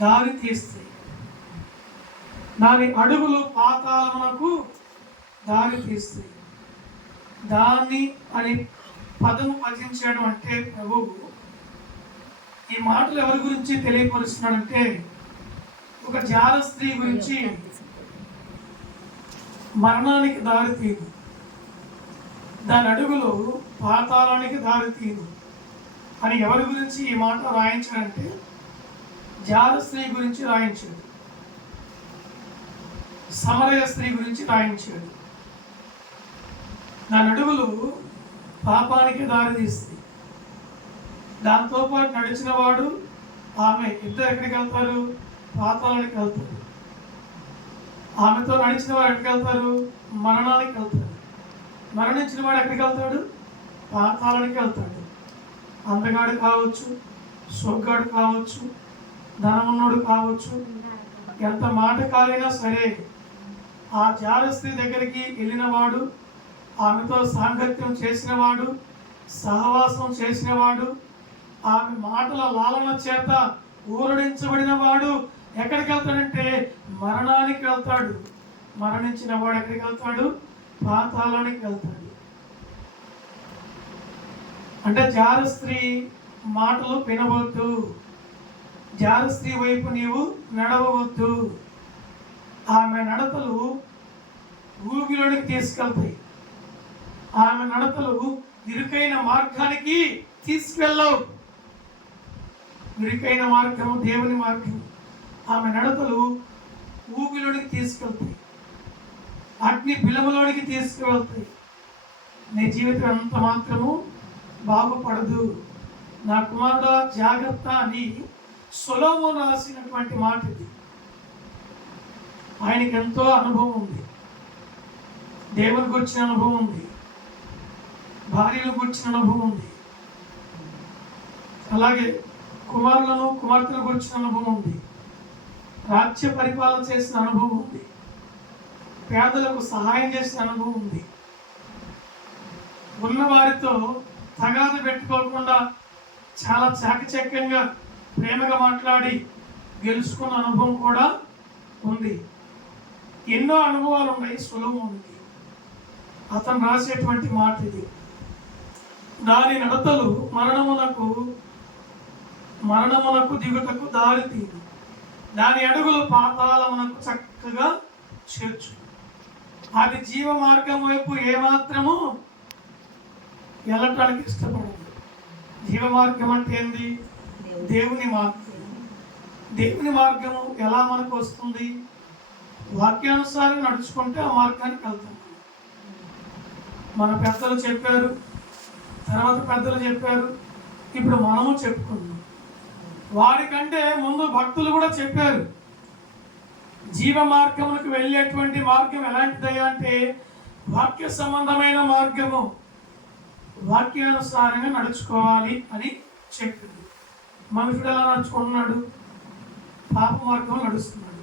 దారి తీస్తాయి దాని అడుగులు పాతాళమునకు దారి తీస్తాయి దాన్ని అని పదము భజించడం అంటే ప్రభువు ఈ మాటలు ఎవరి గురించి తెలియపరుస్తున్నాడంటే ఒక జార స్త్రీ గురించి మరణానికి దారి తీయదు దాని అడుగులు పాతాళానికి దారి తీయదు అని ఎవరి గురించి ఈ మాట రాయించాడంటే జారు స్త్రీ గురించి రాయించాడు. సమరయ స్త్రీ గురించి రాయించాడు. నా నడుములు పాపానికి దారి దాంతో దాంతోపాటు నడిచిన వాడు ఆమె ఇద్దరు ఎక్కడికి వెళ్తారు? పాతాళానికి వెళ్తారు. ఆమెతో నడిచిన వాడు ఎక్కడికి వెళ్తారు? మరణానికి వెళ్తారు. మరణించిన వాడు ఎక్కడికి వెళ్తాడు? పాతాళానికి వెళ్తాడు. అందగాడు కావచ్చు సొగ్గాడు కావచ్చు ధనమున్నోడు కావచ్చు. ఎంత మాట కాలినా సరే ఆ జారస్త్రీ దగ్గరికి వెళ్ళినవాడు ఆమెతో సాంగత్యం చేసినవాడు సహవాసం చేసినవాడు ఆమె మాటల లాలన చేత ఊరడించబడిన వాడు ఎక్కడికి వెళ్తాడంటే మరణానికి వెళ్తాడు. మరణించిన వాడు ఎక్కడికి వెళ్తాడు? పాతాళానికి వెళ్తాడు. అంటే జార స్త్రీ మాటలు వినవద్దు. జార స్త్రీ వైపు నీవు నడవవద్దు. ఆమె నడతలు ఊగిలోనికి తీసుకెళ్తాయి. ఆమె నడతలు ఇరుకైన మార్గానికి తీసుకెళ్ళవు. ఇరుకైన మార్గము దేవుని మార్గం. ఆమె నడతలు ఊగిలోనికి తీసుకెళ్తాయి. అగ్ని బిలములోనికి తీసుకువెళ్తాయి నీ జీవితం అంత మాత్రము బాగుపడదు. నా కుమారుడు జాగ్రత్త అని సులభం రాసినటువంటి మాట ఇది. ఆయనకి ఎంతో అనుభవం ఉంది. దేవుని గురించిన అనుభవం ఉంది. భార్యల గురించిన అనుభవం ఉంది. అలాగే కుమారులను కుమార్తెల గురించిన అనుభవం ఉంది. రాజ్య పరిపాలన చేసిన అనుభవం ఉంది. పేదలకు సహాయం చేసిన అనుభవం ఉంది. ఉన్నవారితో తగాదు పెట్టుకోకుండా చాలా చాకచక్యంగా ప్రేమగా మాట్లాడి గెలుచుకున్న అనుభవం కూడా ఉంది. ఎన్నో అనుభవాలు ఉన్నాయి సులభం ఉంది అతను రాసేటువంటి మాట ఇది. దాని నడతలు మరణమునకు మరణమునకు దిగుటకు దారి తీరు. దాని అడుగులు పాతాళమునకు చక్కగా చేర్చు. అది జీవ మార్గం వైపు ఏమాత్రము వెళ్ళటానికి ఇష్టపడదు. జీవ మార్గం అంటే ఏంది? దేవుని మార్గం. దేవుని మార్గము ఎలా మనకు వస్తుంది? వాక్యానుసారం నడుచుకుంటే ఆ మార్గానికి వెళ్తాం. మన పెద్దలు చెప్పారు తర్వాత పెద్దలు చెప్పారు ఇప్పుడు మనము చెప్పుకుందాం వారికంటే ముందు భక్తులు కూడా చెప్పారు జీవ మార్గములకు వెళ్ళేటువంటి మార్గం ఎలాంటిదయ్యా అంటే వాక్య సంబంధమైన మార్గము. వాక్యానుసారంగా నడుచుకోవాలి అని చెప్పింది మనుషుడు ఎలా నడుచుకుంటున్నాడు? పాప మార్గంలో నడుస్తున్నాడు.